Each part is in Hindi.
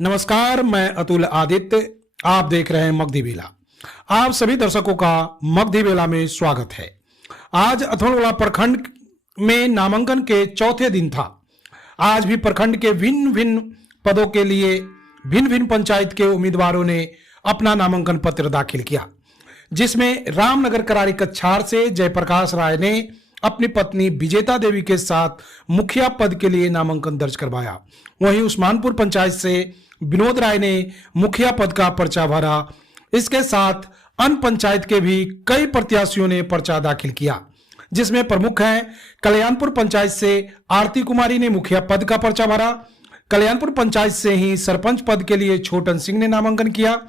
नमस्कार, मैं अतुल आदित्य। आप देख रहे हैं मगधी बेला। आप सभी दर्शकों का मगधी बेला में स्वागत है। आज अथनोला प्रखंड में नामांकन के चौथे दिन था। आज भी प्रखंड के भिन्न भिन्न पदों के लिए भिन्न भिन्न पंचायत के उम्मीदवारों ने अपना नामांकन पत्र दाखिल किया, जिसमें रामनगर करारी कछार से जयप्रकाश राय ने अपनी पत्नी विजेता देवी के साथ मुखिया पद के लिए नामांकन दर्ज करवाया। वहीं उस्मानपुर पंचायत से विनोद राय ने मुखिया पद का पर्चा भरा। इसके साथ अन्य पंचायत के भी कई प्रत्याशियों ने पर्चा दाखिल किया, जिसमें प्रमुख हैं कल्याणपुर पंचायत से आरती कुमारी ने मुखिया पद का पर्चा भरा। कल्याणपुर पंचायत से ही सरपंच पद के लिए छोटन सिंह ने नामांकन किया।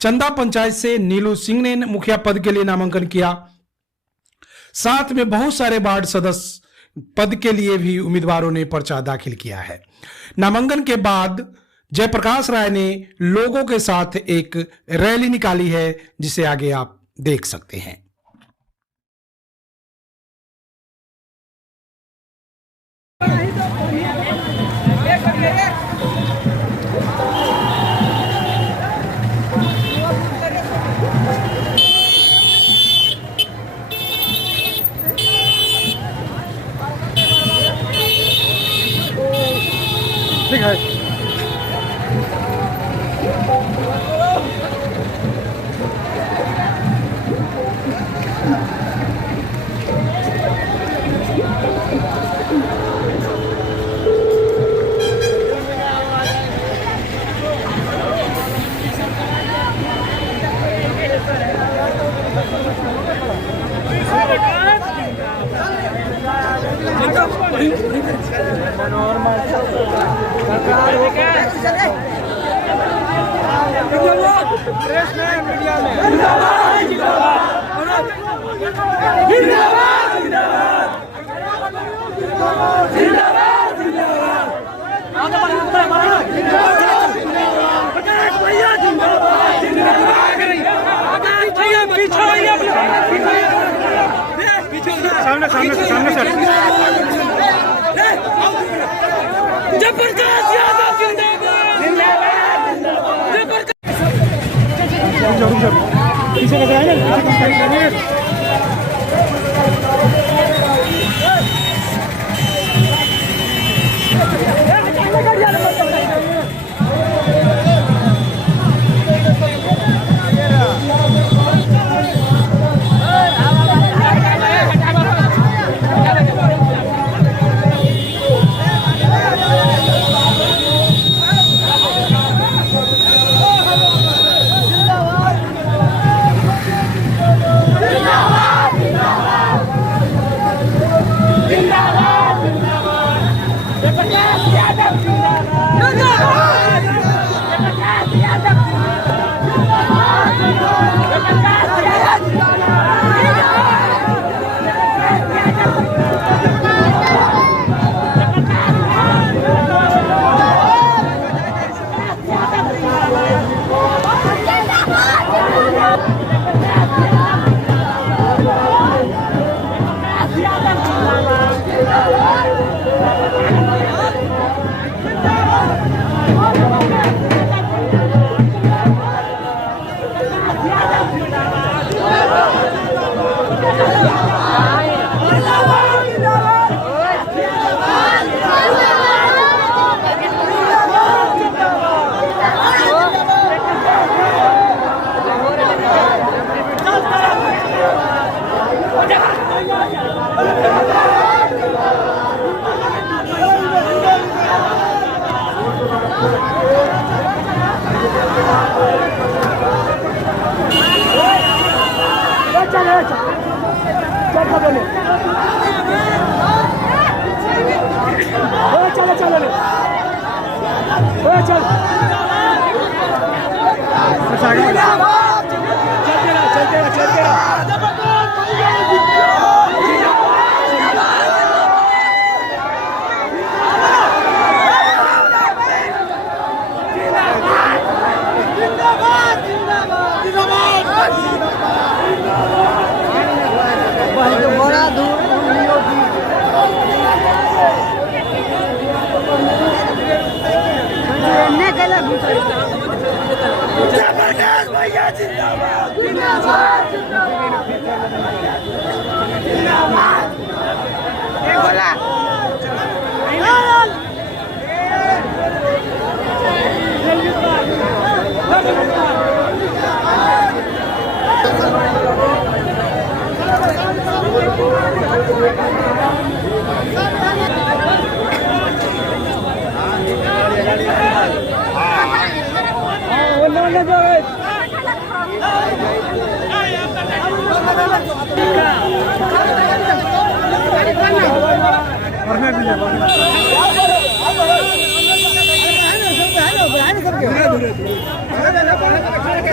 चंदा पंचायत से नीलू सिंह ने मुखिया पद के लिए नामांकन किया। साथ में बहुत सारे वार्ड सदस्य पद के लिए भी उम्मीदवारों ने पर्चा दाखिल किया है। नामांकन के बाद जयप्रकाश राय ने लोगों के साथ एक रैली निकाली है, जिसे आगे आप देख सकते हैं। ठीक है। सामने सामने से सामने सर। जयप्रकाश यादव जिंदाबाद जिंदाबाद। पीछे का है ना,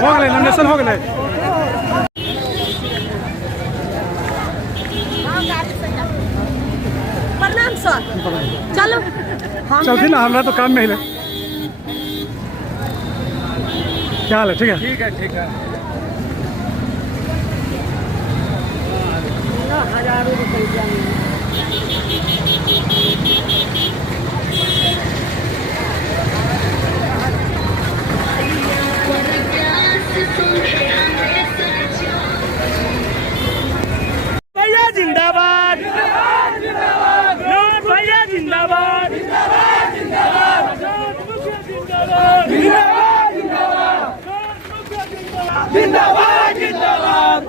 ಹೋಗಲೇ ನಮ್ಮ ಹೆಸರು ಹೋಗಲೇ प्रणाम सर चलो चलती ना हमारा तो काम में ही है क्या हाल है ठीक है ठीक है ठीक है हजारों रुपया भैया जिंदाबाद नौन भैया जिंदाबाद जिंदाबाद जिंदाबाद जिंदाबाद